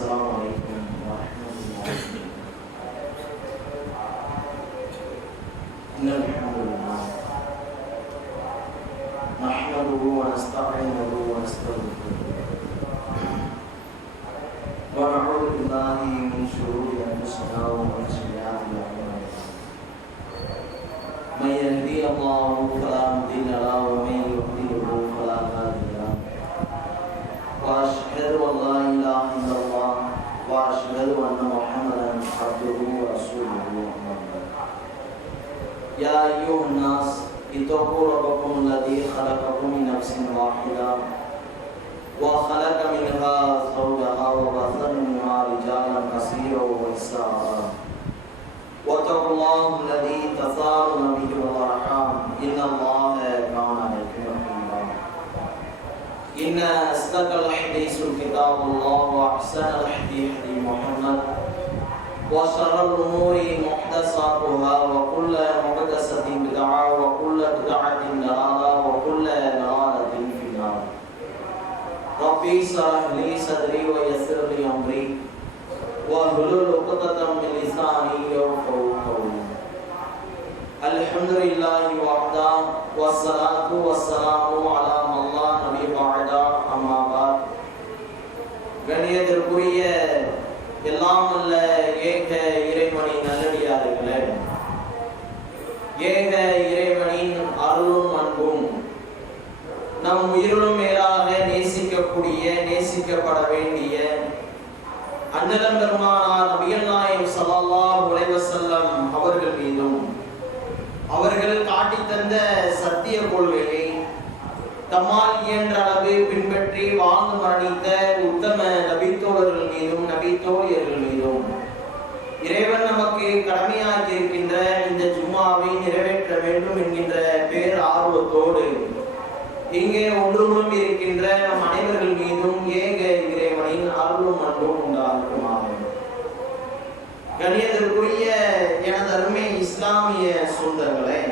السلام عليكم ورحمة الله. إن الحمد لله نحمده ونستعينه ونستغفره ونعوذ بالله من شرور أنفسنا ومن سيئات أعمالنا. من يهدي الله فلا مضل له ومن يضلل فلا هادي له. وأشهد أن لا إله إلا الله وأشهد أن محمدا عبده ورسوله. أما بعد. يا أيها الناس اتقوا ربكم الذي خلقكم من نفس واحدة وخلق منها زوجها وبث منهما رجالا كثيرا ونساء واتقوا الله الذي تساءلون به والأرحام إن الله كان عليكم رقيبا. إن أصدق الحديث كتاب الله وأحسن الهدي هدي محمد وشر الأمور محدثاتها وكل محدثة بدعة وكل بدعة ضلالة وكل ضلالة في النار. ربي اشرح لي صدري ويسر لي أمري واحلل عقدة من لساني يفقهوا قولي. الحمد لله وحده والصلاة والسلام على من لا نبي بعده. أما بعد. கணியத்திற்குரிய எல்லாம் அல்ல ஏக இறைவனின் நல்லடியார்களே, ஏக இறைவனின் அருளும் அன்பும் நம் உயிரிலும் மேலாக நேசிக்கக்கூடிய நேசிக்கப்பட வேண்டிய அண்ணலம் பெருமானார் நபிகள் நாயகம் ஸல்லல்லாஹு அலைஹி வஸல்லம் அவர்கள் மீதும் அவர்கள் காட்டித் தந்த சத்திய கொள்கையை தம்மால் இயன்ற அளவு பின்பற்றி வாழ்ந்து மரணித்த உத்தம நபித்தோழர்கள் மீதும் நபித்தோழியர்கள் மீதும் இறைவன் நமக்கு கடமையாக்கி இருக்கின்ற இந்த ஜும்மாவை நிறைவேற்ற வேண்டும் என்கின்ற பேர் ஆர்வத்தோடு இங்கே ஒன்றும் இருக்கின்ற நம் அனைவர்கள் மீதும் ஏக இறைவனின் அருளும் அன்பும் உண்டாகுமாறு. கணியத்திற்குரிய எனது அருமை இஸ்லாமிய சொந்தங்களே,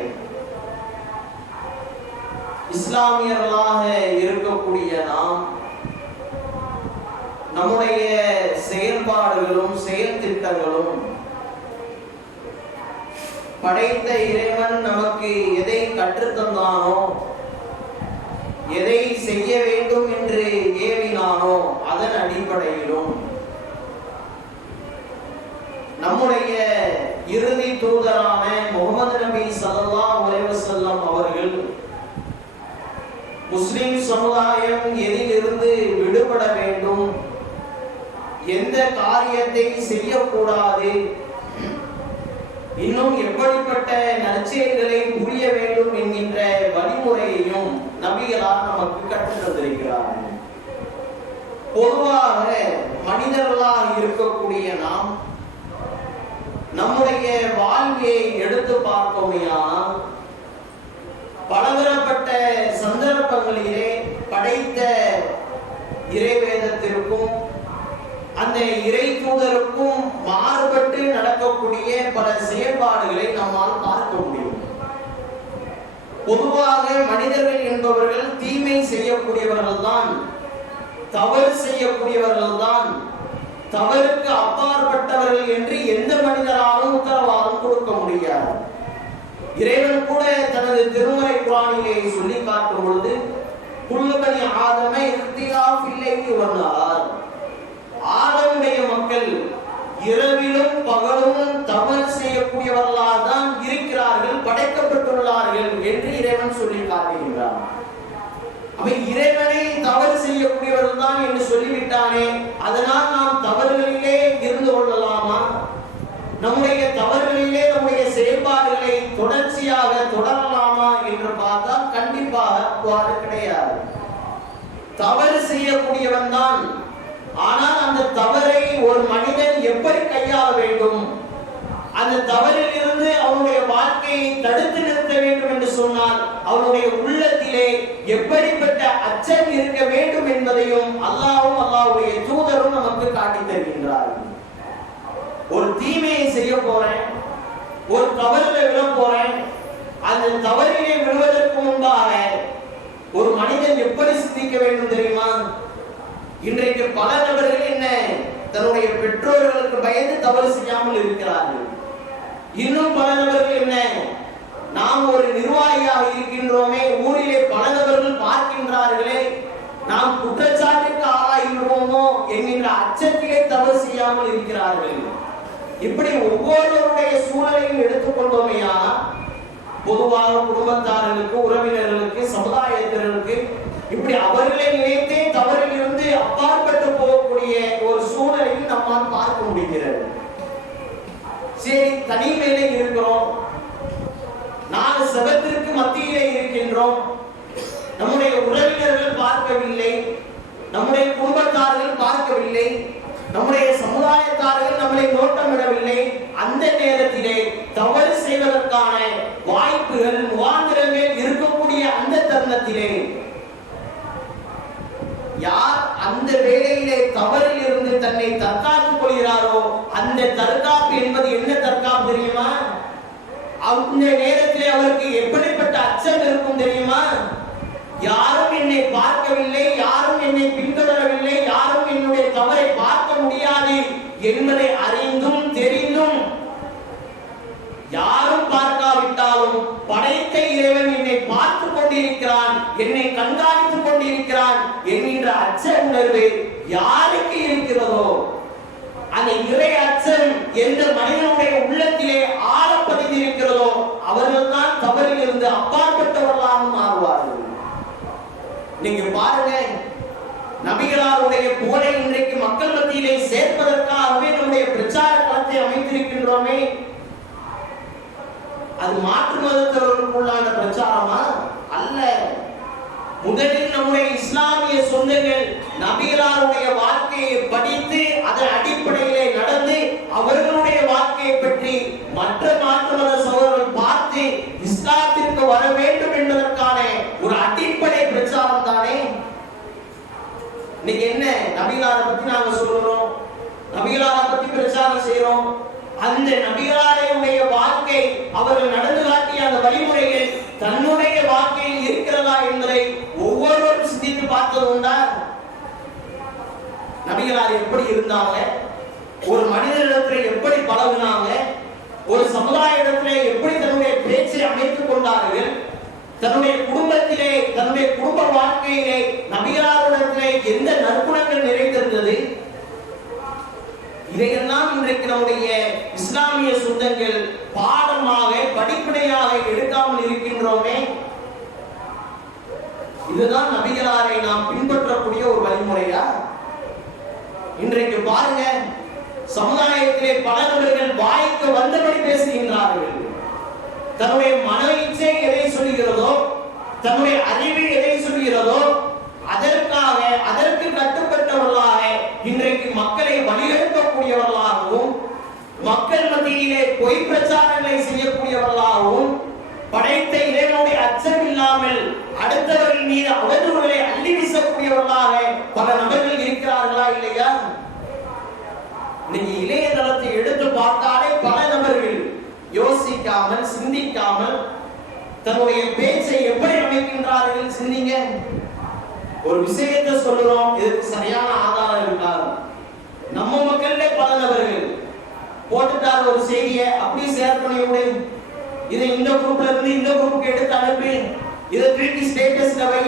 இஸ்லாமியர்களாக இருக்கக்கூடிய நாம் நம்முடைய செயல்பாடுகளும் செயல் திட்டங்களும் படைத்த இறைவன் நமக்கு எதை கற்றுத்தந்தானோ, எதை செய்ய வேண்டும் என்று ஏவினானோ அதன் அடிப்படையிலும் நம்முடைய இறுதி தூதரான முஹம்மது நபி ஸல்லல்லாஹு அலைஹி வஸல்லம் அவர்கள் முஸ்லிம் சமுதாயம் எதிலிருந்து விடுபட வேண்டும், எந்த காரியத்தை செய்யக்கூடாது, இன்னும் எப்படிப்பட்ட நற்செயல்களை புரிய வேண்டும் என்கின்ற வழிமுறையையும் நபிகளால் நமக்கு கற்றுத் தந்திருக்கிறார்கள். பொதுவாக மனிதர்களாக இருக்கக்கூடிய நாம் நம்முடைய வாழ்வியை எடுத்து பார்த்தோமையானால் பலதரப்பட்ட சந்தர்ப்பங்களிலே படைத்த இறைவேதத்திற்கும் அந்த இறை தூதருக்கும் மாறுபட்டு நடக்கக்கூடிய பல செயல்பாடுகளை நம்மால் பார்க்க முடியும். பொதுவாக மனிதர்கள் என்பவர்கள் தீமை செய்யக்கூடியவர்கள் தான், தவறு செய்யக்கூடியவர்கள் தான், தவறுக்கு அப்பாற்பட்டவர்கள் என்று எந்த மனிதராலும் உத்தரவாதம் கொடுக்க முடியாது. இறைவன் கூட தனது திருமறை குர்ஆனிலே சொல்லி காட்டும் பொழுது குல்லு பனி ஆதம இக்திலாஃப் இல்லைஹி வன்னார், ஆதமுடைய மக்கள் இரவிலும் பகலும் தவறு செய்யக்கூடியவர்களாக தான் இருக்கிறார்கள், படைக்கப்பட்டுள்ளார்கள் என்று இறைவன் சொல்லி காட்டுகின்றார். அவை இறைவனை தவறு செய்யக்கூடியவர்கள் தான் என்று சொல்லிவிட்டானே, அதனால் நாம் தவறுகளிலே இருந்து கொள்ளலாமா? நம்முடைய தவறுகளிலே நம்முடைய செயல்பாடுகளை தொடர்ச்சியாக தொடரலாமா என்று பார்த்தால் கண்டிப்பாக அவ்வாறு கிடையாது. தவறு செய்யக்கூடியவன் தான், ஆனால் அந்த தவறை ஒரு மனிதன் எப்படி கையாள வேண்டும், அந்த தவறில் இருந்து அவனுடைய வாழ்க்கையை தடுத்து நிறுத்த வேண்டும் என்று சொன்னால் அவனுடைய உள்ளத்திலே எப்படிப்பட்ட அச்சம் இருக்க வேண்டும் என்பதையும் அல்லாஹ்வும் அல்லாஹ்வுடைய தூதரும் நமக்கு காட்டித் தருகின்றார்கள். ஒரு தீமையை செய்ய போறேன், ஒரு தவறிலே விழ போறேன், அந்த தவறிலே விழுவதற்கு முன்பாக ஒரு மனிதன் எப்படி சிந்திக்க வேண்டும் தெரியுமா? இன்றைக்கு பல நபர்கள் என்ன தன்னுடைய பெற்றோர்களுக்கு பயந்து தவறு செய்யாமல் இருக்கிறார்கள். இன்னும் பல நபர்கள் என்ன, நாம் ஒரு நிர்வாகியாக இருக்கின்றோமே, ஊரிலே பல நபர்கள் பார்க்கின்றார்களே, நாம் குற்றச்சாட்டுக்கு ஆளாகின்றோமோ என்கின்ற அச்சத்திலே தவறு செய்யாமல் இருக்கிறார்கள். இப்படி ஒவ்வொருவருடைய சூழலையும் எடுத்துக்கொண்டோமேயானால் பொதுவாக குடும்பத்தார்களுக்கு, உறவினர்களுக்கு, சமுதாயத்தினருக்கு இப்படி அவர்களை நினைத்தே தவறில் இருந்து அப்பாற்பட்டு போகக்கூடிய ஒரு சூழலையும் நம்மால் பார்க்க முடிகிறது. சரி, தனிமையிலே இருக்கிறோம், 4 செவத்திற்கு மத்தியிலே இருக்கின்றோம், நம்முடைய உறவினர்கள் பார்க்கவில்லை, நம்முடைய குடும்பத்தார்கள் பார்க்கவில்லை, நம்முடைய சமுதாயத்தார்கள் நம்மளை நோட்டமிடவில்லை. அந்த நேரத்திலே தவறு செய்வதற்கான வாய்ப்புகள், முகாந்திரங்கள் இருக்கக்கூடிய அந்த தருணத்திலே யார் அந்த வேளையிலே தவறில் இருந்து தன்னை தற்காத்துக் கொள்கிறாரோ, அந்த தற்காப்பு என்பது என்ன தற்காப்பு தெரியுமா? அந்த நேரத்திலே அவருக்கு எப்படிப்பட்ட அச்சம் இருக்கும் தெரியுமா? யாரும் என்னை பார்க்கவில்லை, யாரும் என்னை பின்தொடரவில்லை, யாரும் என்னுடைய தவறை பார்க்க முடியாது என்பதை அறிந்தும் தெரிந்தும் யாரும் பார்க்காவிட்டாலும் படைத்த இறைவன் என்னை பார்த்துக் கொண்டிருக்கிறான், என்னை கண்காணித்துக் கொண்டிருக்கிறான் என்கின்ற அச்ச உணர்வு யாருக்கு இருக்கிறதோ, அந்த இறை அச்சம் எந்த மனிதனுடைய உள்ளத்திலே ஆழப்பதிந்திருக்கிறதோ அவர்கள் தான் தவறில் இருந்து அப்பாற்பட்டவர்களாக மாறுவார்கள். நீங்க பாருங்க, நபிகளாருடைய புகழை இன்றைக்கு மக்கள் மத்தியிலே சேர்ப்பதற்காகவே நம்முடைய பிரச்சார களத்தை அமைத்திருக்கின்றோமே, அது மாற்று மதத்தவர்களுக்குள்ளான பிரச்சாரமா? அல்ல. முதலில் நம்முடைய இஸ்லாமிய சொந்தங்கள் நபிகளாருடைய வாழ்க்கையை படித்து அதன் அடிப்படையிலே நடந்து அவர்களுடைய வாழ்க்கையை பற்றி மற்ற மாற்று மத சகோதரர்கள் பார்த்து இஸ்லாத்திற்கு வர வேண்டும் என்பதற்கான ஒரு அடிப்படை பிரச்சாரம் தானே. இன்னைக்கு என்ன, நபிகளாரை பத்தி நாங்க சொல்றோம், நபிகளாரை பத்தி பிரச்சாரம் செய்யறோம். அந்த நபிகளாருடைய வாழ்க்கை, அவர்கள் நடந்து காட்டிய அந்த வழிமுறைகள் தன்னுடைய வாழ்க்கையில் இருக்கிறதா என்பதை ஒவ்வொருவரும் சிந்தித்து பார்த்தது உண்டா? நபிகளார் எப்படி இருந்தாங்க, ஒரு மனிதனிடத்தில் எப்படி பழகினாங்க, ஒரு சமுதாய இடத்திலே எப்படி தன்னுடைய பேச்சை அமைத்துக் கொண்டார்கள், தன்னுடைய குடும்பத்திலே, தன்னுடைய குடும்ப வாழ்க்கையிலே நபிகளாரிடத்திலே எந்த நற்குணங்கள் நிறைந்திருந்தது, இதையெல்லாம் இன்றைக்கு நம்முடைய இஸ்லாமிய சொந்தங்கள் பாடமாக படிப்படியாக எடுக்காமல் இருக்கின்றோமே. இதுதான் நபிகளாரை நாம் பின்பற்றக்கூடிய ஒரு வழிமுறையா? இன்றைக்கு பாருங்க, சமுதாயத்திலே பல நபர்கள் வாய்க்கு வந்தபடி பேசுகின்றார்கள். தன்னுடைய மன இச்சை எதை சொல்கிறதோ, தன்னுடைய அறிவு எதை சொல்கிறதோ அதற்காக, அதற்கு கட்டுப்பட்டவர்களாக இன்றைக்கு மக்களை வழிகெடுக்கக்கூடியவர்களாகவும், மக்கள் மத்தியிலே பொய் பிரச்சாரங்களை செய்யக்கூடியவர்களாகவும், படைத்த இறைவனுடைய அச்சம் இல்லாமல் அடுத்தவர்கள் மீது அவதூறுகளை அள்ளி வீசக்கூடியவர்களாக பல நபர்கள் இருக்கிறார்களா இல்லையா? இன்னைக்கு இளையதளத்தை எடுத்து பார்த்தாலே பல நபர்கள் யோசிக்காமல், சிந்திக்காமல் தன்னுடைய பேச்சை எப்படி அமைக்கின்றார்கள். சிந்திங்க. ஒரு விஷயத்தை சொல்றோம், இதுக்கு சரியான ஆதாரம் இருக்காது. நம்ம மக்கள்ல பல நபர்கள் போட்டுட்டார் ஒரு செய்தியை, அப்படியே ஷேர் பண்ணி விடு, இதை இந்த குரூப்ல இருந்து இந்த குரூப்புக்கு எடுத்து அனுப்பி, இதை ட்வீட் ஸ்டேட்டஸ்ல வை,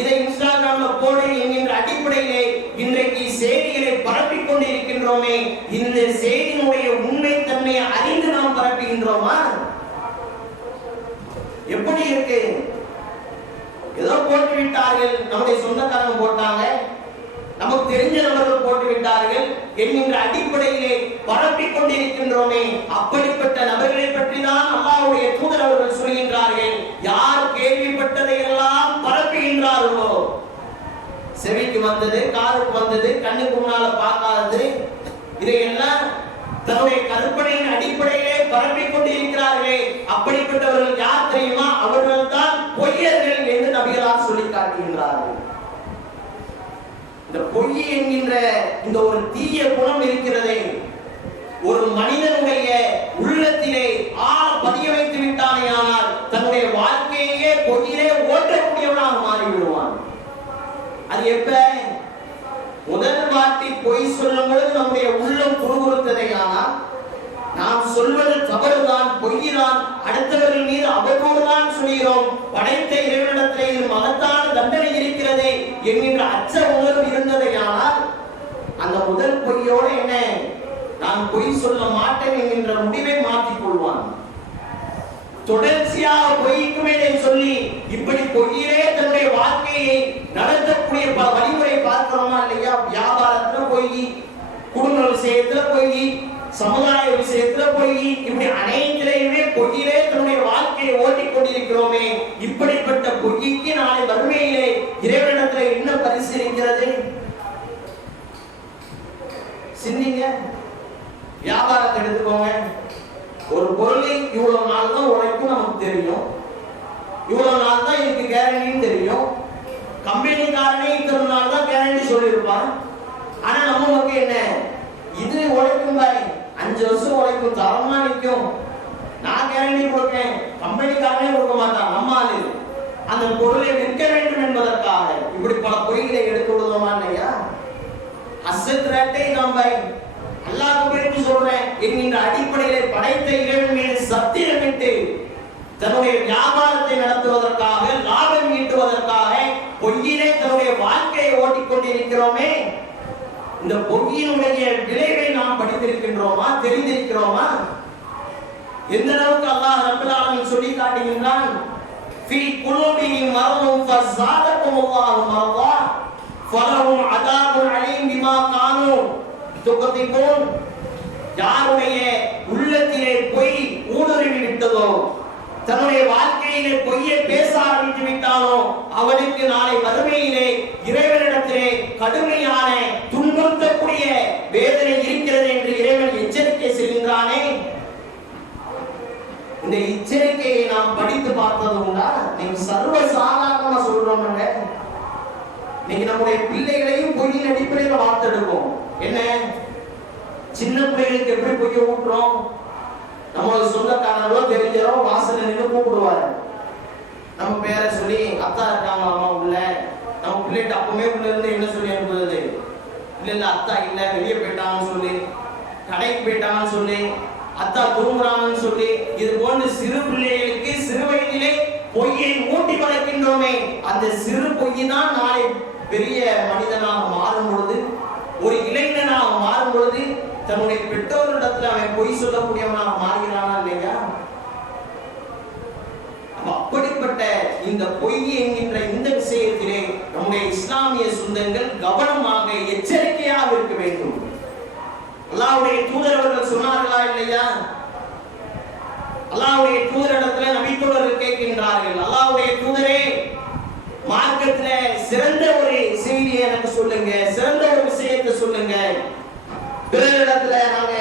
இதை இன்ஸ்டாகிராம்ல போடு என்கின்ற அடிப்படையிலே இன்றைக்கு செய்திகளை பரப்பிக் கொண்டிருக்கின்றோமே, இந்த செய்தியினுடைய உண்மை தன்மையை அறிந்து நாம் பரப்புகின்றோமா? எப்படி இருக்கு? ஏதோ போட்டு விட்டார்கள், நம்முடைய சொந்தக்காரங்க போட்டாங்க, நமக்கு தெரிஞ்ச நபர்கள் போட்டு விட்டார்கள் என்கின்ற அடிப்படையிலே பரப்பிக் கொண்டிருக்கின்றோமே. அப்படிப்பட்ட நபர்களை பற்றி தான் அல்லாஹ்வுடைய தூதர் அவர்கள் சொல்கின்றார்கள், யார் கேள்விப்பட்டதை எல்லாம் பரப்புகின்றார்களோ, செவிக்கு வந்தது, காதுக்கு வந்தது, கண்ணுக்கு முன்னால பார்க்காதது, இதையெல்லாம் தன்னுடைய கற்பனையின் அடிப்படையிலே பரப்பிக் கொண்டிருக்கிறார்களே, அப்படிப்பட்டவர்கள் யார் தெரியுமா? அவர்கள் தான் பொய்யர்கள் என்று நபிகளார் சொல்லி காட்டுகின்றார்கள். இந்த பொய் என்கின்ற இந்த ஒரு தீய குணம் இருக்கிறதே, ஒரு மனிதனுடைய உள்ளத்திலே ஆழ பதிய வைத்து விட்டானே, ஆனால் தன்னுடைய வாழ்க்கையே பொய்யிலே ஓட்டக்கூடியவனாக மாறிவிடுவான். அது எப்ப? முதல் வார்த்தை பொய் சொல்லும் பொழுது நம்ம முதல் பொய்யோட என்ன, நான் பொய் சொல்ல மாட்டேன் என்கின்ற முடிவை மாற்றிக் கொள்வான். தொடர்ச்சியாக பொய்க்கு மேலே சொல்லி இப்படி பொய்யிலே தன்னுடைய வாழ்க்கையை நடத்தக்கூடிய வழிமுறை பார்க்கிறோமா இல்லையா? வியாபாரத்துல பொய், குடும்ப விஷயத்துல பொய், சமுதாய விஷயத்துல பொய், இப்படி அனைத்திலையுமே பொய்யிலே தன்னுடைய வாழ்க்கையை ஓட்டிக் கொண்டிருக்கிறோமே. இப்படிப்பட்ட பொய்க்கு நாளை வறுமையிலே இறைவனிடத்துல என்ன பரிசு இருக்கிறது? சிந்திங்க. வியாபாரத்தை எடுத்துக்கோங்க. ஒரு பொருளை இவ்வளவு நாள் தான் உழைக்கும் நமக்கு தெரியும், இவ்வளவு நாள் தான் இதுக்கு கேரண்டின்னு தெரியும். கம்பெனிக்காரனே இத்தனை நாள் தான் கேரண்டி சொல்லியிருப்பான். ஆனா நம்ம மக்கள் என்ன, இது உழைக்கும் பாய், 5 வருஷம் உழைக்கும், தரமா நிற்கும், நான் கேரண்டி கொடுப்பேன், கம்பெனிக்காரனே கொடுக்க மாட்டான். நம்மால் அந்த பொருளை விற்க வேண்டும் என்பதற்காக இப்படி பல பொய்களை எடுத்து விடுவோமா இல்லையா? அசத் ரேட்டை நாம் பாய் அல்லாஹ்வுக்கு சொல்றேன் என்கின்ற அடிப்படையிலே படைத்த இறைவன் மீது சத்தியமிட்டு தன்னுடைய வியாபாரத்தை நடத்துவதற்காக, லாபம் ஈட்டுவதற்காக பொய்யிலே தன்னுடைய வாழ்க்கையை ஓட்டிக்கொண்டிருக்கிறோமே. இந்த பொய்யினுடைய விளைவை நாம் படித்திருக்கின்றோமா, தெரிந்திருக்கிறோமா? எந்த அளவுக்கு அல்லாஹ் ரப்பல் ஆலமீன் சொல்லி காட்டுகின்றான், ஃபீ குலூபிஹிம் மரதுன் ஃபஸாதகுமுல்லாஹு மரதா ஃபலஹும் அதாபுன் அலீம் பிமா கானூ துகதிபூன். யாருடைய உள்ளத்திலே பொய் ஊடுருவி விட்டதோ, தன்னுடைய வாழ்க்கையிலே பொய்யை பேச ஆரம்பித்து விட்டானோ, அவனுக்கு நாளை வறுமையிலே இறைவனிடத்திலே கடுமையான துன்புறுத்தக்கூடிய வேதனை இருக்கிறது என்று இறைவன் எச்சரிக்கை செய்கின்றானே. இந்த எச்சரிக்கையை நாம் படித்து பார்த்தது உண்டா? நீங்க சர்வ சாதாரணமா சொல்றோம்ங்க. நீங்க நம்முடைய பிள்ளைகளையும் பொய்யின் அடிப்படையில் வார்த்தெடுப்போம். என்ன, சின்ன பிள்ளைகளுக்கு எப்படி பொய்ய ஊட்டுறோம்? நம்ம சொந்தக்காரங்களோ தெரிஞ்சோ வாசல்ல நின்று கூப்பிடுவாரு, நம்ம பேரை சொல்லி அத்தா இருக்காங்க அம்மா உள்ள. நம்ம பிள்ளைகிட்ட அப்பவுமே உள்ள இருந்து என்ன சொல்லி அனுப்புறது? இல்ல அத்தா இல்ல, வெளியே போயிட்டாங்கன்னு சொல்லி, கடைக்கு போயிட்டாங்கன்னு சொல்லி, அத்தா தூங்குறாங்கன்னு சொல்லி, இது போன்ற சிறு பிள்ளைகளுக்கு சிறு வயதிலே பொய்யை ஊட்டி வளர்க்கின்றோமே. அந்த சிறு பொய் தான் நாளை பெரிய மனிதனாக மாறும் பொழுது, ஒரு இளைஞனாக மாறும் பொழுது தன்னுடைய பெற்றோரிடத்தில் அவன் பொய் சொல்லக்கூடியவனாக மாறுகிறானா இல்லையா? அப்படிப்பட்ட இந்த பொய் என்கின்ற இந்த விஷயத்திலே நம்முடைய இஸ்லாமிய சொந்தங்கள் கவனமாக எச்சரிக்கையாக இருக்க வேண்டும். அல்லாஹ்வுடைய தூதர் அவர்கள் சொன்னார்களா இல்லையா? அல்லாஹ்வுடைய தூதரிடத்தில் நபி தோழர்கள் கேட்கின்றார்கள், அல்லாஹ்வுடைய தூதரே, மார்க்கத்துல சிறந்த ஒரு செய்தியை எனக்கு சொல்லுங்க, சிறந்த ஒரு விஷயத்தை சொல்லுங்க. பிறரிடத்துல நாங்க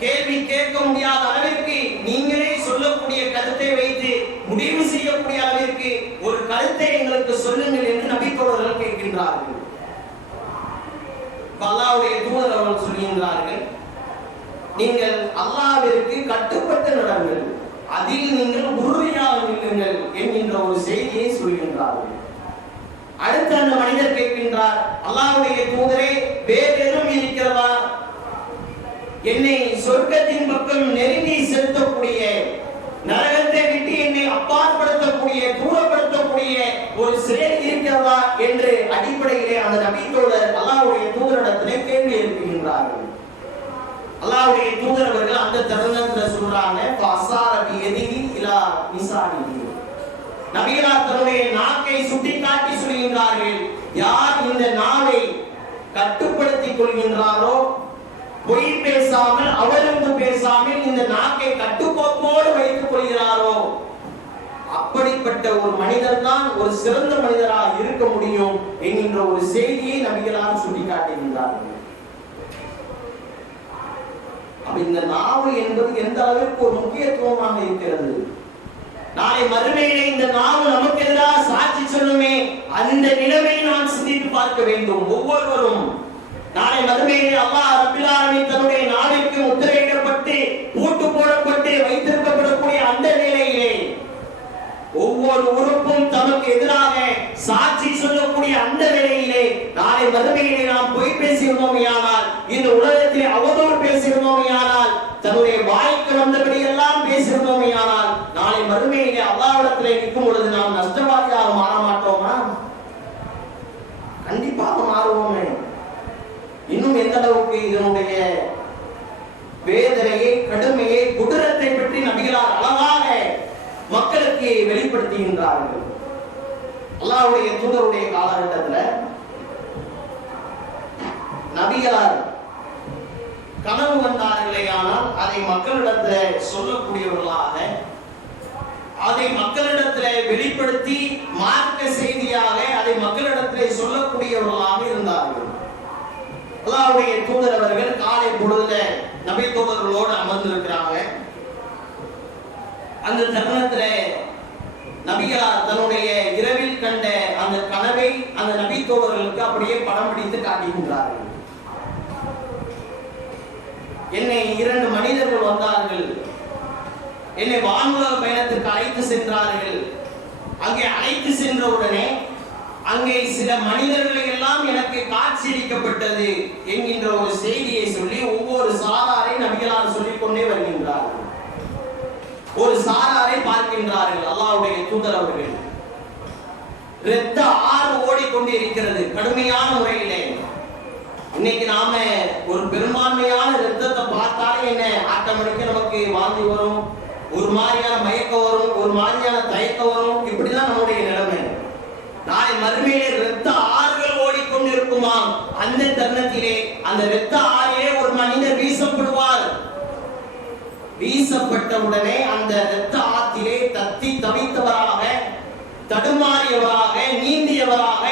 கேள்வி கேட்க முடியாத அளவிற்கு நீங்களே சொல்லக்கூடிய கருத்தை வைத்து முடிவு செய்யக்கூடிய அளவிற்கு ஒரு கருத்தை எங்களுக்கு சொல்லுங்கள் என்று நபி தோழர்கள் கேட்கின்றார்கள். அல்லாஹ்வுடைய தூதர் அவர்கள் சொல்கின்றார்கள், நீங்கள் அல்லாஹ்விற்கு கட்டுப்பட்டு நடங்கள், அதில் நீங்கள் உறுதியாக நில்லுங்கள் என்கின்ற ஒரு செய்தியை சொல்கின்றார்கள். அடுத்து அந்த மனிதர் கேட்கின்றார், அல்லாஹ்வுடைய தூதரே, வேறு எதுவும் இருக்கிறதா? என்னை சொர்க்கத்தின் பக்கம் நெருங்கி செலுத்தக்கூடிய, நரகத்தை விட்டு என்னை அப்பாற்படுத்தக்கூடிய, தூரப்படுத்தக்கூடிய ஒரு செயல் இருக்கிறதா என்று அடிப்படையிலே அந்த நபி தோழர் அல்லாஹ்வுடைய தூதரிடத்திலே கேள்வி எழுப்புகின்றார்கள். அல்லாஹ்வுடைய தூதர் அவர்கள் அந்த தருணத்தில் சொல்றாங்க, ஃபஸார பியதிஹி இலா நிசானிஹி. நபிகளார் தன்னுடைய நாக்கை சுட்டிக்காட்டி சொல்கின்றார்கள், யார் இந்த நாவை கட்டுப்படுத்திக் கொள்கின்றாரோ, பொய் பேசாமல் அவருந்து பேசாமல் இந்த நாக்கை கட்டுக்கோப்போடு வைத்துக் கொள்கிறாரோ, அப்படிப்பட்ட ஒரு மனிதர் தான் ஒரு சிறந்த மனிதராக இருக்க முடியும் என்கின்ற ஒரு செய்தியை நபிகளார் சுட்டிக்காட்டுகின்றார்கள். இந்த நாவு என்பது எந்த அளவிற்கு ஒரு முக்கியத்துவமாக இருக்கிறது. நாளை மறுமையிலே இந்த நாவு நமக்கு எதிராக சாட்சி சொல்லுமே, அந்த நிலைமை நாம் சிந்தித்து பார்க்க வேண்டும். ஒவ்வொருவரும் நாளை மறுமையிலே அல்லாஹ் ரப்பில் ஆலமீன் தன்னுடைய நாவிற்கு முத்திரையிடப்பட்டு பூட்டு போடப்பட்டு வைத்திருக்கப்படக்கூடிய அந்த நிலையிலே ஒவ்வொரு உறுப்பும் தமக்கு எதிராக சாட்சி சொல்லக்கூடிய அந்த நிலையிலே நாளை மறுமையிலே நாம் பொய் பேசியிருந்தோமையானால், இந்த உலகத்திலே அவதூறு பேசியிருந்தோமையானால், தன்னுடைய வாய்க்கு வந்தபடி எல்லாம் பேசியிருந்தோமையானால், நாளை மறுமையிலே அல்லாஹ்விடத்திலே நிற்கும் பொழுது நாம் நஷ்டவாதியாக மாற மாட்டோமா? கண்டிப்பாக மாறுவோமே. இன்னும் எந்த அளவுக்கு இதனுடைய வேதனையை, கடுமையை, கொடூரத்தை பற்றி நபிகளார் அழகாக மக்களுக்கு வெளிப்படுத்துகின்றார்கள். அல்லாஹ்வுடைய தூதருடைய காலகட்டத்தில் நபிகளார் கனவு வந்தார்களே, ஆனால் அதை மக்களிடத்தில் சொல்லக்கூடியவர்களாக, அதை மக்களிடத்தில் வெளிப்படுத்தி மார்க்க செய்தியாக அதை மக்களிடத்தில் சொல்லக்கூடியவர்களாக இருந்தார்கள். அல்லாஹ்வுடைய தூதர் அவர்கள் காலை பொழுதுல நபி தோழர்களோடு அமர்ந்திருக்கிறாங்க. அந்த தருணத்துல நபிகளார் தன்னுடைய இரவில் கண்ட அந்த கனவை அந்த நபி தோழர்களுக்கு அப்படியே படம் பிடித்து காட்டுகின்றார்கள். என்னை 2 மனிதர்கள் வந்தார்கள், என்னை வானுலக பயணத்திற்கு அழைத்து சென்றார்கள். அங்கே அழைத்து சென்றவுடனே அங்கே சில மனிதர்களை எல்லாம் எனக்கு காட்சியளிக்கப்பட்டது என்கின்ற ஒரு செய்தியை சொல்லி ஒவ்வொரு சாராரை நபிகளார் சொல்லிக் கொண்டே வருகின்றார்கள். ஒரு சாராரை பார்க்கின்றார்கள். அல்லாஹ்வுடைய தூதர் அவர்கள் இரத்த ஆறு ஓடிக்கொண்டு இருக்கிறது கடுமையான முறையிலே. இன்னைக்கு நாம ஒரு பெரும்பான்மையான இரத்தத்தை பார்த்தாலே என்ன ஆட்டோமேட்டிக்கா நமக்கு வாந்தி வரும், ஒரு மாதிரியான மயக்கம் வரும், ஒரு மாதிரியான தயக்கம் வரும். இப்படிதான் நம்முடைய நிலைமை. நாளை மறுமையிலே இரத்த ஆறுகள் ஓடிக்கொண்டிருக்குமா, அந்த தருணத்திலே அந்த இரத்த ஆறிலே ஒரு மனிதர் வீசப்படுவார். வீசப்பட்டவுடனே அந்த இரத்த ஆற்றிலே தத்தி தவித்தவராக, தடுமாறியவராக, நீந்தியவராக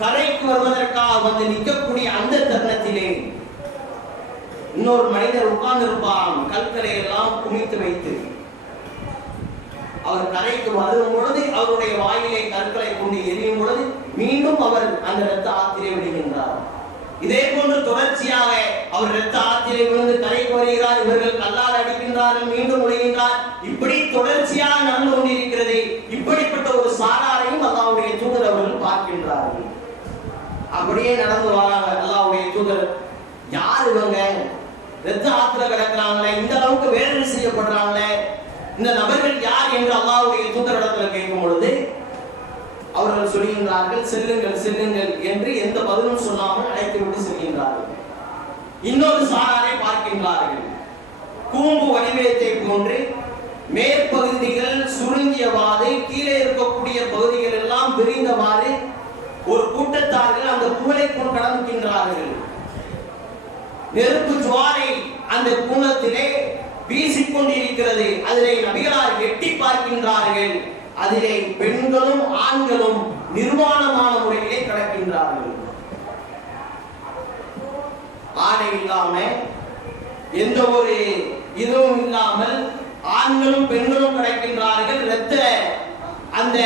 கரைக்கு வருவதற்காக வந்து நிற்கக்கூடிய அந்த தருணத்திலே இன்னொரு மனிதர் உட்கார்ந்து இருப்பான், கற்களை எல்லாம் குமித்து வைத்து. அவர் கரைக்கு வரும் பொழுது அவருடைய வாயிலை கற்களை கொண்டு எரியும் பொழுது மீண்டும் அவர் அந்த இரத்த ஆற்றிலே விடுகின்றார். இதே போன்று தொடர்ச்சியாக அவர் இரத்த ஆற்றிலே விழுந்து கரைக்கு வருகிறார். இவர்கள் கல்லால் அடிக்கின்றார்கள், மீண்டும் விழுகின்றார். இப்படி தொடர்ச்சியாக நடந்து கொண்டிருக்கிறது. இப்படிப்பட்ட ஒரு சாராரையும் அல்லாஹ்வுடைய தூதர் அவர்கள் பார்க்கின்றார்கள். அப்படியே நடந்து வராங்க. அல்லாஹ்வுடைய தூதர், யார் இவங்க? இரத்த ஆற்றில கிடக்கிறாங்களே, இந்த அளவுக்கு வேதனை செய்யப்படுறாங்களே, இந்த நபர்கள் யார் என்று அல்லாஹ்வுடைய தூதரிடத்தில் கேட்கும் பொழுது அவர்கள் சொல்கின்றார்கள், செல்லுங்கள் செல்லுங்கள் என்று எந்த பதிலும் சொல்லாமல் அழைத்து விட்டு செல்கின்றார்கள். இன்னொரு சாராரை பார்க்கின்றார்கள். கூம்பு வடிவத்தை போன்று மேற்பகுதிகள் சுருங்கியவாறு, கீழே இருக்கக்கூடிய பகுதிகள் எல்லாம் விரிந்தவாறு ஒரு கூட்டத்தார்கள் அந்த கூலைக்குள் கடந்துகின்றார்கள். நெருப்பு ஜுவாலை அந்த கூலத்திலே வீசிக்கொண்டிருக்கிறது. அதிலே நபிகளார் எட்டி பார்க்கின்றார்கள். அதிலே பெண்களும் ஆண்களும் நிர்வாணமான முறையிலே கிடக்கின்றார்கள். ஆடை இல்லாம, எந்த ஒரு இதுவும் இல்லாமல் ஆண்களும் பெண்களும் கிடக்கின்றார்கள். இரத்த அந்த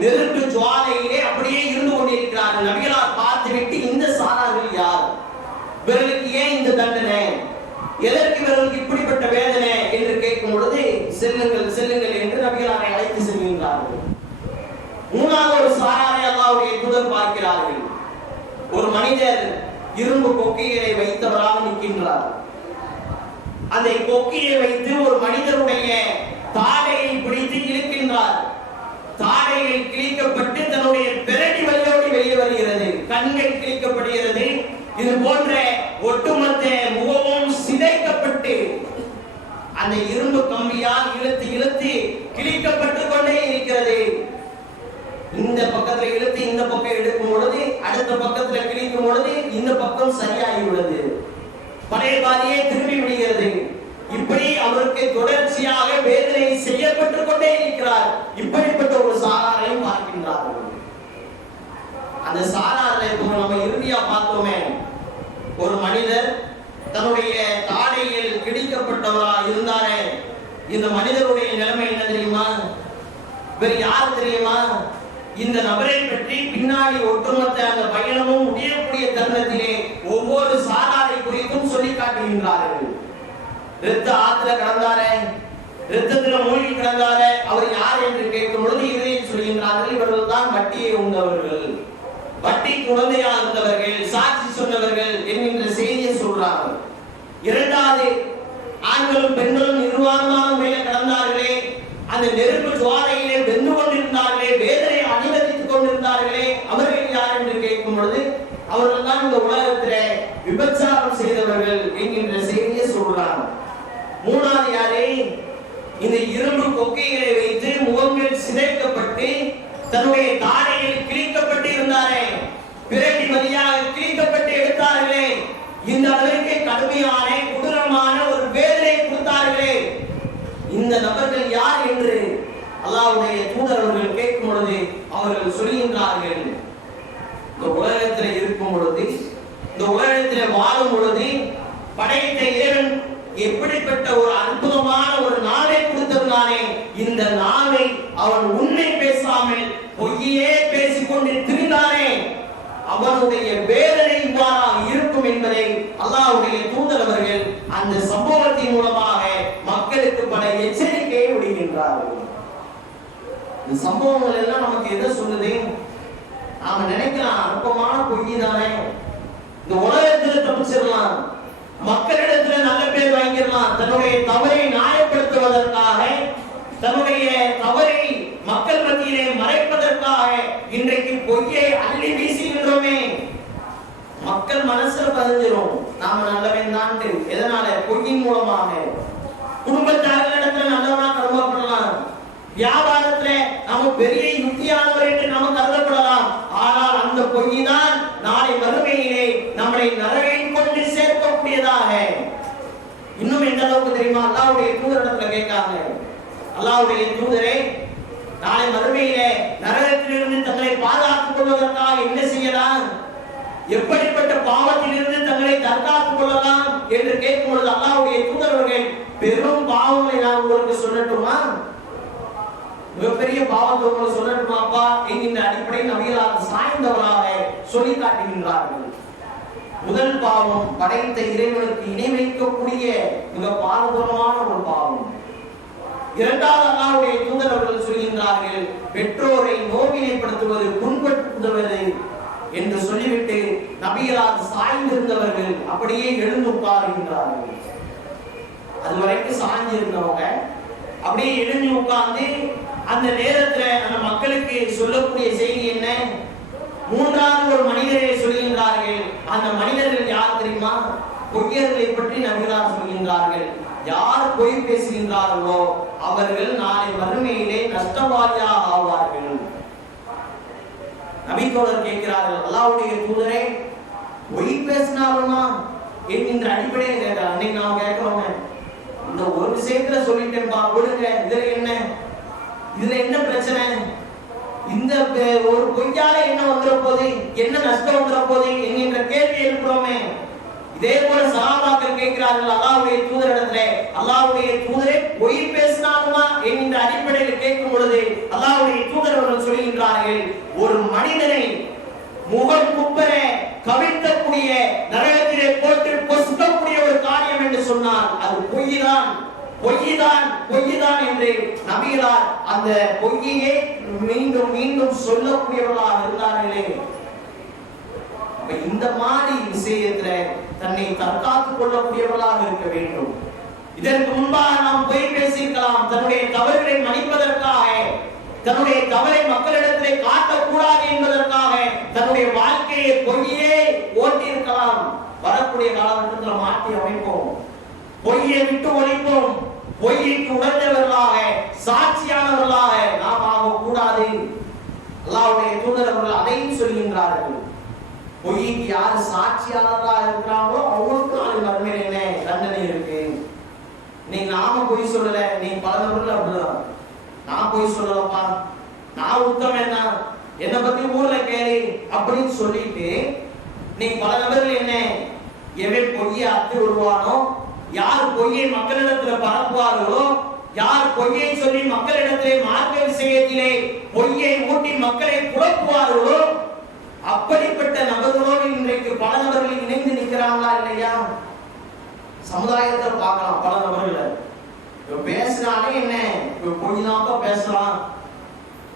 நெருப்பு ஜுவாலையிலே அப்படியே இருந்து கொண்டிருக்கிறார்கள். நபிகளார் பார்த்துவிட்டு, இந்த சாரார்கள் யார்? இவர்களுக்கு ஏன் இந்த தண்டனை? எதற்கு இவர்களுக்கு இப்படிப்பட்ட வேதனை என்று கேட்கும் பொழுது, செல்லுங்கள் செல்லுங்கள் என்று நபிகளாரை அழைத்து செல்கின்றார்கள். மூணாவது ஒரு சாராரை அல்லாஹ்வுடைய தூதர் பார்க்கிறார்கள். ஒரு மனிதர் இரும்பு கொக்கியை வைத்தவராக நிற்கின்றார். அந்த கொக்கியை வைத்து ஒரு மனிதனுடைய தாடையை பிடித்து இழுக்கின்றார். தாடையில் கிழிக்கப்பட்டு தன்னுடைய பிறடி வழியோடு வெளியே வருகிறது. கண்கள் கிழிக்கப்படுகிறது. இது போன்ற ஒட்டுமொத்த முகமும் சிதைக்கப்பட்டு அந்த இரும்பு கம்பியால் இழுத்து இழுத்து கிழிக்கப்பட்டு கொண்டே இருக்கிறது. இந்த பக்கத்துல இழுத்து இந்த பக்கம் எடுக்கும் பொழுது அடுத்த பக்கத்துல கிழிக்கும் பொழுது இந்த பக்கம் சரியாகி உள்ளது. பழைய பாதியே திரும்பி விடுகிறது. இப்படி அவருக்கு தொடர்ச்சியாக வேதனை செய்யப்பட்டு கொண்டே இருக்கிறார். இப்படிப்பட்ட ஒரு சாராரையும் பார்க்கின்றார்கள். அந்த சாராரை நம்ம இறுதியா பார்த்தோமே, ஒரு மனிதர் தன்னுடைய தாடையில் கிழிக்கப்பட்டவரா இருந்தாரே, இந்த மனிதருடைய நிலைமை என்ன தெரியுமா? வேறு யார் தெரியுமா? இந்த நபரை பற்றி பின்னாடி ஒட்டுமொத்த அந்த பயணமும் முடியக்கூடிய தருணத்திலே ஒவ்வொரு சாராரை குறித்தும் சொல்லி காட்டுகின்றார்கள். இரத்த ஆத்துல கடந்தாரே, இரத்தத்தில் மூழ்கி கிடந்தாரே, அவர் யார் என்று கேட்கும் பொழுது இதை சொல்கின்றார்கள், இவர்கள் தான் வட்டியை உண்டவர்கள், வட்டி குழந்தையா இருந்தவர்கள், சாட்சி சொன்னவர்கள் என்கின்ற செய்தியை சொல்றார்கள். இரண்டாவது, ஆண்களும் பெண்களும் நிர்வாணமான மேலே கடந்தார்களே, அந்த நெருப்பு ஜுவாலையிலே வெந்து கொண்டிருந்தார்களே, வேதனை அனுமதித்துக் கொண்டிருந்தார்களே, அவர்கள் யார் என்று கேட்கும் பொழுது அவர்கள் தான் இந்த உலகத்திலே விபச்சாரம் பிரச்சாரம் செய்தவர்கள் என்கின்ற செய்தியை சொல்றாங்க. மூணாவது யாரே? இந்த இரும்பு கொக்கைகளை வைத்து முகங்கள் சிதைக்கப்பட்டு தன்னுடைய தாடைகள் கிழிக்கப்பட்டு இருந்தாரே, பிறகு வழியாக கிழிக்கப்பட்டு எடுத்தார்களே, இந்த அளவிற்கு கடுமையான கொடூரமான ஒரு வேதனை கொடுத்தார்களே, இந்த நபர்கள் யார் என்று அல்லாஹ்வுடைய தூதர் அவர்கள் கேட்கும் பொழுது அவர்கள் சொல்கின்றார்கள், இந்த உலகத்தில் இருக்கும் பொழுது, இந்த உலகத்தில் வாழும் பொழுது படைத்த இறைவன் எப்படிப்பட்ட ஒரு அற்புதமான ஒரு நாளை கொடுத்திருந்தானே, இந்த நாளை அவன் உண்மை பேசாமல் பொய்யே பேசிக்கொண்டு திரிந்தானே, அவனுடைய வேதனை இவ்வாறாக இருக்கும் என்பதை அல்லாஹ்வுடைய தூதர் அவர்கள் அந்த சம்பவத்தின் மூலமாக மக்களுக்கு பல எச்சரிக்கையை விடுகின்றார்கள். இந்த சம்பவங்கள் எல்லாம் நமக்கு எதை சொல்லுது? நாம நினைக்கலாம் அற்பமான பொய் தானே, இந்த உலகத்துல தப்பிச்சிடலாம், மக்களிடத்துல நல்ல பேர் வாங்கிடலாம், தன்னுடைய தவறை நியாயப்படுத்துவதற்காக, தன்னுடைய தவறை மக்கள் மத்தியிலே மறைப்பதற்காக இன்றைக்கு பொய்யை அள்ளி வீசுகின்றோமே. மக்கள் மனசுல பதிஞ்சிரும் நாம நல்லவன் தான். எதனால? பொய்யின் மூலமாக. குடும்பத்தார்களிடத்துல நல்லவனா கருதப்படலாம், வியாபாரத்துல நாம பெரிய யுக்தியானவர் என்று நாம கருதப்படலாம். ஆனால் அந்த பொய் தான் நாளை மறுமையிலே நம்மை நரகில் கொண்டு சேர்க்கக்கூடியதாக. இன்னும் எந்த அளவுக்கு தெரியுமா? அல்லாஹ்வுடைய தூதரிடத்துல கேட்காங்க, அல்லாஹ்வுடைய தூதரே, நாளை மறுமையிலே நரகத்திலிருந்து தங்களை பாதுகாத்துக் கொள்வதற்காக என்ன செய்யலாம், எப்படிப்பட்ட பாவத்திலிருந்து தங்களை தற்காத்துக் கொள்ளலாம் என்று கேட்கும் பொழுது அல்லாஹ்வுடைய தூதரவர்கள், பெரும் பாவங்களை நான் உங்களுக்கு சொல்லட்டுமா, மிகப்பெரிய பாவத்தை உங்களுக்கு சொல்லட்டுமாப்பா என்கின்ற அடிப்படையில் நபிகளார் சாய்ந்தவராக சொல்லி காட்டுகின்றார்கள். முதல் பாவம் படைத்த இறைவனுக்கு இணை வைக்கக்கூடிய மிக பாரதூரமான ஒரு பாவம். இரண்டாவது அல்லாஹ்வுடைய தூதர் அவர்கள் சொல்கின்றார்கள், பெற்றோரை நோவினைப்படுத்துவது, புண்படுத்துவது என்று சொல்லிவிட்டு நபிகளார் சாய்ந்திருந்தவர்கள் அப்படியே எழுந்து உட்காருகின்றார்கள். அதுவரைக்கும் சாய்ந்திருந்தவங்க அப்படியே எழுந்து உட்கார்ந்து அந்த நேரத்துல அந்த மக்களுக்கு சொல்லக்கூடிய செய்தி என்ன? மூன்றாவது ஒரு மனிதரை சொல்கின்றார்கள். அந்த மனிதர்கள் யார் தெரியுமா? பொய்யர்களை பற்றி நபிகளார் சொல்கின்றார்கள், யார் பொய் பேசுகின்றார்களோ அவர்கள் நாளை மறுமையிலே நஷ்டவாளியாக ஆவார்கள். நபித்தோழர் கேட்கிறார்கள், அல்லாஹ்வுடைய தூதரே, பொய் பேசினாலுமா என்கின்ற அடிப்படையில் கேட்கிறார். அன்னைக்கு நாம் கேட்கிறோம், இந்த ஒரு விஷயத்துல சொல்லிட்டேன்பா கொடுங்க, இதுல என்ன பிரச்சனை, இந்த ஒரு பொய்யால என்ன வந்துட போகுது, என்ன நஷ்டம் வந்துட போகுது என்கின்ற கேள்வி எழுப்புறோமே. இதே போல சஹாபாக்கள் கேட்கிறார்கள் அல்லாஹ்வுடைய தூதரிடத்துல, அல்லாஹ்வுடைய தூதரே, பொய் பேசினாலுமா என்கின்ற அடிப்படையில் கேட்கும் பொழுது அல்லாஹ்வுடைய தூதர் அவர்கள் சொல்கின்றார்கள், ஒரு மனிதனை முகம் குப்பர கவிழ்த்தக்கூடிய, நரகத்திலே போட்டு பொசுக்கக்கூடிய ஒரு காரியம் என்று சொன்னால் அது பொய்தான், பொய்தான், பொய்தான் என்று நபிகளார் அந்த பொய்யே மீண்டும் மீண்டும் சொல்லக்கூடியவர்களாக இருந்தார்களே. இந்த மாதிரி விஷயத்துல தன்னை தற்காத்துக் கொள்ளக்கூடியவர்களாக இருக்க வேண்டும். இதற்கு முன்பாக நாம் பொய் பேசியிருக்கலாம், தன்னுடைய தவறுகளை மன்னிப்பதற்காக, தன்னுடைய தவறை மக்களிடத்திலே காட்டக்கூடாது என்பதற்காக தன்னுடைய வாழ்க்கையை பொய்யே ஓட்டியிருக்கலாம். வரக்கூடிய காலகட்டத்தில் மாற்றி அமைப்போம், பொய்யை விட்டு ஒழிப்போம், பொய்க்கு உணர்ந்தவர்களாக, சாட்சியானவர்களாக நாம் ஆகக்கூடாது. அல்லாஹ்வுடைய தூதர் அவர்கள் அதையும் சொல்கின்றார்கள். பொய்க்கு யார் சாட்சியாளர்களாக இருக்கிறாங்களோ அவங்களுக்கு நாளை மறுமையில என்ன தண்டனை இருக்கு. நீ நாம பொய் சொல்லல, நீ பல நபர்கள் அப்படிதான், நான் பொய் சொல்லலப்பா, நான் உத்தமன் தான், என்னை பத்தி ஊர்ல கேளு அப்படின்னு சொல்லிட்டு நீ பல நபர்கள் என்ன எவன் பொய்யை அத்து வருவானோ, யார் பொய்யை மக்களிடத்துல பரப்புவார்களோ, யார் பொய்யை சொல்லி மக்களிடத்திலே மார்க்க விஷயத்திலே பொய்யை ஊட்டி மக்களை குழப்புவார்களோ, அப்படிப்பட்ட நபர்களோடு இன்றைக்கு பல நபர்கள் இணைந்து நிற்கிறாங்களா இல்லையா? சமுதாயத்தில் பார்க்கலாம் பல நபர்களை, பேசினாலே என்ன பொய் தான் பேசலாம்,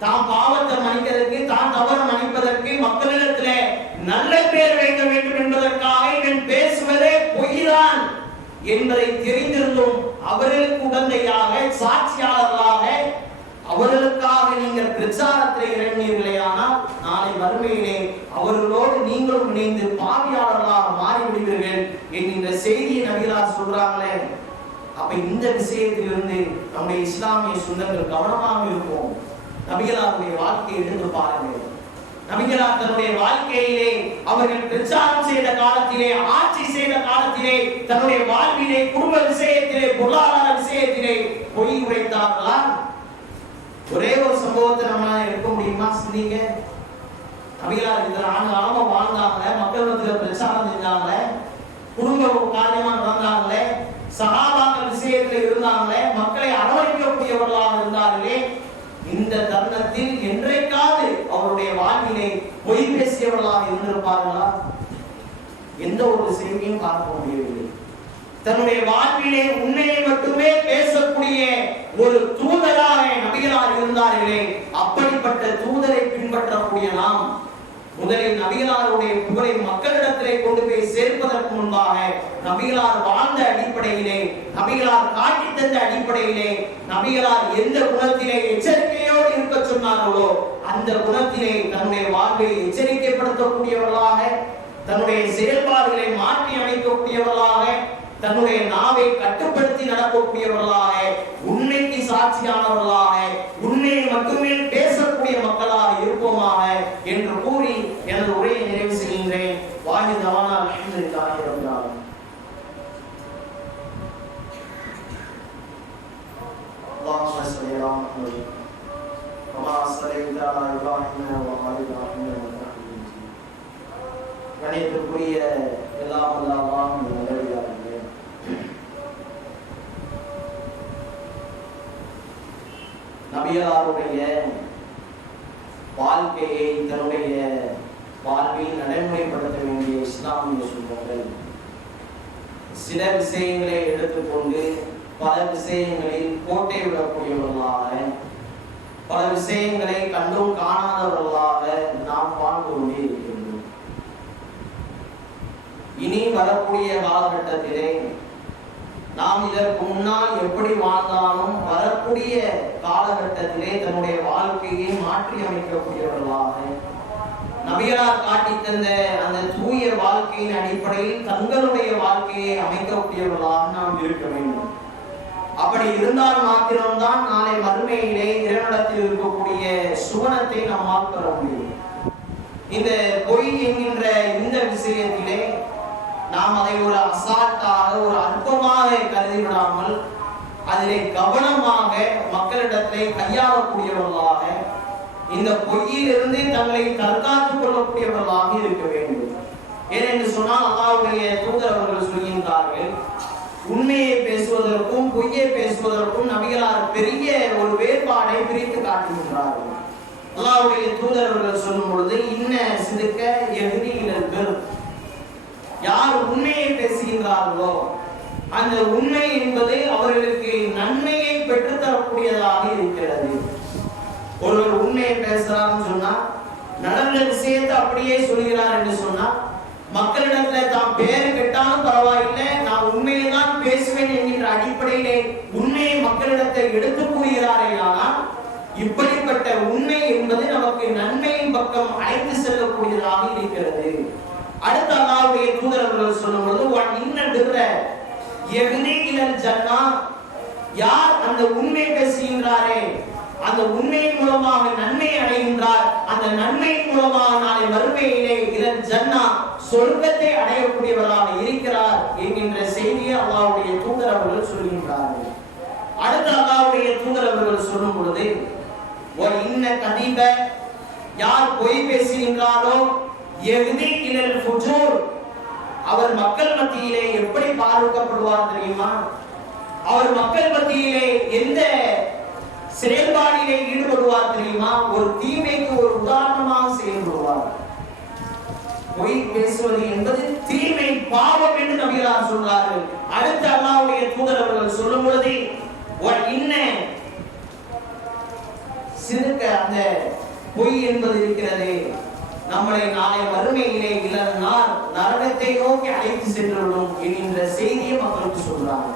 தான் பாவத்தை மன்னிக்கிறதுக்கு, தான் தவறு மன்னிப்பதற்கு, மக்களிடத்திலே நல்ல பேர் வைக்க வேண்டும் என்பதற்காக இவன் பேசுவதே பொய்தான் என்பதை தெரிந்திருந்தும் அவர்களுக்கு உடந்தையாக, சாட்சியாளர்களாக, அவர்களுக்காக நீங்கள் பிரச்சாரத்தில் இறங்கினீர்களே, ஆனால் நாளை மறுமையிலே அவர்களோடு நீங்களும் இணைந்து பாவியாளர்களாக மாறிவிடுவீர்கள் என்கின்ற செய்தியை நபிகளார் சொல்றாங்களே. அப்ப இந்த விஷயத்திலிருந்து நம்முடைய இஸ்லாமிய சொந்தங்கள் கவனமாக இருப்போம். நபிகளாருடைய வாழ்க்கையை எடுத்து பாருங்கள். நபிகளார் தன்னுடைய வாழ்க்கையிலே அவர்கள் பிரச்சாரம் செய்த காலத்திலே, ஆட்சி செய்த காலத்திலே, தன்னுடைய வாழ்விலே, குடும்ப விஷயத்திலே, பொருளாதார விஷயத்திலே பொய் உரைத்தார்களா? ஒரே ஒரு சம்பவத்தை நம்மளால எடுக்க முடியுமா? சிந்திங்க. நபிகளார் இந்த ஆழமா வாழ்ந்தாங்க, மக்களிடத்துல பிரச்சாரம் செஞ்சாங்க, குடும்ப காரியமா நடந்தாங்களே, சகாபாக்கள் விஷயத்தில் இருந்தாங்களே, மக்களை அரவணைக்கக்கூடியவர்களாக இருந்தார்களே. இந்த தருணத்தில் என்றைக்காவது அவருடைய வாழ்விலே பொய் பேசியவர்களாக இருந்திருப்பார்களா? எந்த ஒரு செய்தியும் பார்க்க முடியவில்லை. தன்னுடைய வாழ்விலே உண்மையை மட்டுமே பேசக்கூடிய ஒரு தூதராக நபிகளார் இருந்தார்களே. அப்படிப்பட்ட தூதரை பின்பற்றக்கூடிய நாம் முதலில் நபிகளாருடைய புகழை மக்களிடத்திலே கொண்டு போய் சேர்ப்பதற்கு முன்பாக நபிகளார் வாழ்ந்த அடிப்படையிலே, நபிகளார் காட்டி தந்த அடிப்படையிலே, நபிகளார் எந்த குணத்திலே எச்சரிக்கையோடு இருக்க சொன்னார்களோ அந்த குணத்திலே தன்னுடைய வாழ்வை எச்சரிக்கைப்படுத்தக்கூடியவர்களாக, தன்னுடைய செயல்பாடுகளை மாற்றி அமைக்கக்கூடியவர்களாக, தன்னுடைய நாவை கட்டுப்படுத்தி நடக்கக்கூடியவர்களாக, உண்மைக்கு சாட்சியானவர்களாக, உண்மையை மட்டுமே பேசக்கூடிய மக்களாக இருப்போமாக என்று கூறி எனது உரையை நிறைவு செய்கின்றேன். வாஹித் தவானா அல்ஹம்துலில்லாஹி ரப்பில் ஆலமீன். அல்லாஹும்ம ஸல்லி அலா முஹம்மத் வமா ஸல்லைத அலா இப்ராஹீம் வ ஆலி இப்ராஹீம். கணிதத்துக்குரிய எல்லாம் அல்லாஹ் நல்லடியார்களே, நபிகளாருடைய வாழ்க்கையை தன்னுடைய வாழ்வில் நடைமுறைப்படுத்த வேண்டிய இஸ்லாமிய சொந்தங்கள் சில விஷயங்களை எடுத்துக்கொண்டு பல விஷயங்களில் கோட்டை விடக்கூடியவர்களாக, பல விஷயங்களை கண்டும் காணாதவர்களாக நாம் வாழ்ந்து கொண்டே இருக்கின்றோம். இனி வரக்கூடிய காலகட்டத்திலே நாம் இதற்கு முன்னால் எப்படி வாழ்ந்தாலும் வரக்கூடிய காலகட்டத்திலே தன்னுடைய வாழ்க்கையை மாற்றி அமைக்கக்கூடியவர்களாக, நபிகளார் காட்டி தந்த அந்த தூய வாழ்க்கையின் அடிப்படையில் தங்களுடைய வாழ்க்கையை அமைக்கக்கூடியவர்களாக நாம் இருக்க வேண்டும். அப்படி இருந்தால் மாத்திரம்தான் நாளை மறுமையிலே இறைவனிடத்தில் இருக்கக்கூடிய சுவனத்தை நம்மால் பெற முடியும். இந்த பொய் என்கின்ற இந்த விஷயத்திலே நாம் அதை ஒரு அசால்ட்டாக, ஒரு அற்பமாக கருதிவிடாமல் அதிலே கவனமாக மக்களிடத்திலே கையாளக்கூடியவர்களாக, இந்த பொய்யிலிருந்து தங்களை தற்காத்துக் கொள்ளக்கூடியவர்களாக இருக்க வேண்டும். ஏனென்று சொன்னால் அல்லாஹ்வுடைய தூதர் அவர்கள் சொல்கின்றார்கள், உண்மையை பேசுவதற்கும் பொய்யை பேசுவதற்கும் நபிகளார் பெரிய ஒரு வேறுபாடை பிரித்து காட்டுகின்றார்கள். அல்லாஹ்வுடைய தூதர் அவர்கள் சொல்லும் பொழுது, இன்ன சிதுக்க எஹ்தி இலல் பிர், யார் உண்மையை பேசுகின்றார்களோ அந்த உண்மை என்பது அவர்களுக்கு நன்மையை பெற்றுத்தரக்கூடியதாக இருக்கிறது. ஒருவர் உண்மையை பேசுறான்னு சொன்னா, நடந்த விஷயத்தை அப்படியே சொல்கிறார் என்று சொன்னா, மக்களிடத்துல தான் பேரு கெட்டாலும் பரவாயில்லை, நான் உண்மையை தான் பேசுவேன் என்கின்ற அடிப்படையிலே உண்மையை மக்களிடத்தை எடுத்து கூறுகிறாரே. ஆனால் இப்படிப்பட்ட உண்மை என்பது நமக்கு நன்மையின் பக்கம் அழைத்து செல்லக்கூடியதாக இருக்கிறது. அடுத்த அல்லாஹ்வுடைய தூதர் அவர்கள் சொல்லும்போது, யார் அந்த உண்மை பேசுகின்றாரே அந்த உண்மையின் மூலமாக நன்மை அடைகின்றார், அந்த நன்மையின் மூலமாக நாளை மறுமையிலே இலல் ஜன்னா சொர்க்கத்தை அடையக்கூடியவராக இருக்கிறார் என்கின்ற செய்தியை அல்லாஹ்வுடைய தூதர் அவர்கள் சொல்கின்றார்கள். அடுத்த அல்லாஹ்வுடைய தூதர் அவர்கள் சொல்லும் பொழுது, இன்ன கதீப, யார் பொய் பேசுகின்றாரோ எஹ்தி இலல் ஃபுஜூர், அவர் மக்கள் மத்தியிலே எப்படி பார்க்கப்படுவார் தெரியுமா? அவர் மக்கள் மத்தியிலே எந்த செயல்பாடிலே ஈடுபடுவார் தெரியுமா? ஒரு தீமைக்கு ஒரு உதாரணமாக செயல்படுவார். பொய் பேசுவது என்பது தீமை, பாவம் என்று நபிகளார் சொல்றார்கள். அடுத்த அல்லாஹ்வுடைய தூதர் அவர்கள் சொல்லும் பொழுது, இன்ன சிறுக்க, அந்த பொய் என்பது இருக்கிறது நம்மளை நாளை மறுமையிலே இழந்தால் நரகத்தை நோக்கி அழைத்து சென்றுவிடும் என்கின்ற செய்தியை மக்களுக்கு சொல்றாங்க.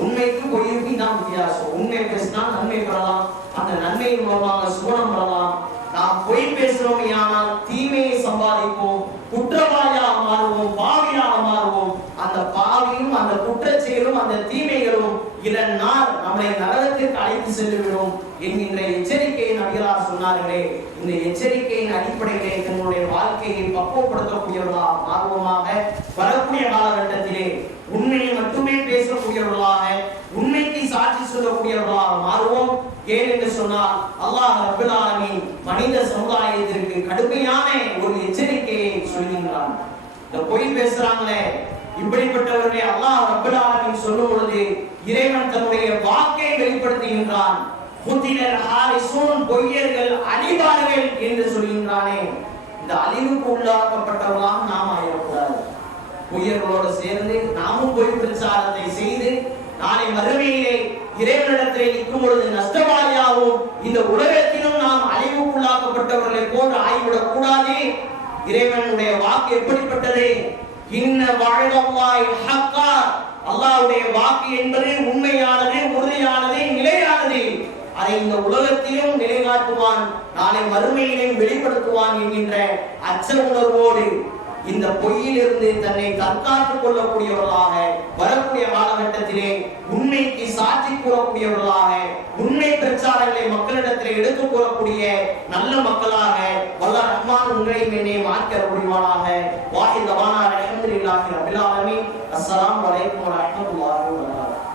உண்மைக்கு பொய்க்கு தான் வித்தியாசம். உண்மை பேசினா நன்மை பெறலாம், அந்த நன்மையின் மூலமாக சுவனம் பெறலாம். நாம் பொய் பேசுறோம் ஆனால் தீமையை சம்பாதிப்போம், குற்றவாளியாக மாறுவோம், பாவியாக மாறுவோம். அந்த பாவியும் அந்த குற்றச்செயலும் அந்த தீமைகளும் இதன் நாள் நம்மை நரகத்திற்கு அழைத்து சென்றுவிடும் என்கின்ற எச்சரிக்கையை நபிகளார் சொன்னார்களே. இந்த எச்சரிக்கையின் அடிப்படையிலே தன்னுடைய வாழ்க்கையை பக்குவப்படுத்தக்கூடியவர்களாக மாறுவோமாக. வரக்கூடிய காலகட்டத்திலே உண்மையை மட்டுமே பேசக்கூடியவர்களாக, உண்மைக்கு சாட்சி சொல்லக்கூடியவர்களாக மாறுவோம். ஏன் என்று சொன்னால் அல்லாஹ் ரப்பல் ஆலமீன் மனித சமுதாயத்திற்கு கடுமையான ஒரு எச்சரிக்கையை சொல்கின்றான். இந்த பொய் பேசுறாங்களே, இப்படிப்பட்டவர்களை அல்லாஹ் ரப்பல் ஆலமீன் சொல்லும் பொழுது இறைவன் தன்னுடைய வாக்கை வெளிப்படுத்துகின்றான். குதிலல் ஹாரிசூன், பொய்யர்கள் அழிவார்கள் என்று சொல்கின்றானே. இந்த அழிவுக்கு உள்ளாக்கப்பட்டவர்களாக நாம் ஆயிடக்கூடாது. பொய்யர்களோடு சேர்ந்து நாமும் பொய் பிரச்சாரத்தை செய்து நாளை மறுமையிலே இறைவனிடத்திலே நிற்கும் பொழுது நஷ்டவாளியாகவும் இந்த உலகத்திலும் நாம் அழிவுக்குள்ளாக்கப்பட்டவர்களை போன்று ஆகிவிடக் கூடாது. இறைவனுடைய வாக்கு எப்படிப்பட்டது? இன்ன வஅதல்லாஹி ஹக்கா, அல்லாஹ்வுடைய வாக்கு என்பது உண்மையானது, உறுதியானது, நிலையானது. அதை இந்த உலகத்திலும் நிலைநாட்டுவான், நாளை மறுமையிலும் வெளிப்படுத்துவான் என்கின்ற அச்ச உணர்வோடு இந்த பொய்யிலிருந்து தன்னை தற்காத்துக் கொள்ளக்கூடியவர்களாக வரக்கூடிய காலகட்டத்திலே உண்மைக்கு சாட்சி கூறக்கூடியவர்களாக, உண்மை பிரச்சாரங்களை மக்களிடத்தில் எடுத்துக் கூறக்கூடிய நல்ல மக்களாக வல்லாஹ் ரஹ்மான் உங்களையும் என்னையும் ஆக்கிர முடிவானாக. வாஹித் தவானா அல்ஹம்துலில்லாஹி ரப்பில் ஆலமீன். அஸ்ஸலாமு அலைக்கும் வரஹ்மத்துல்லாஹி வபரகாத்துஹு.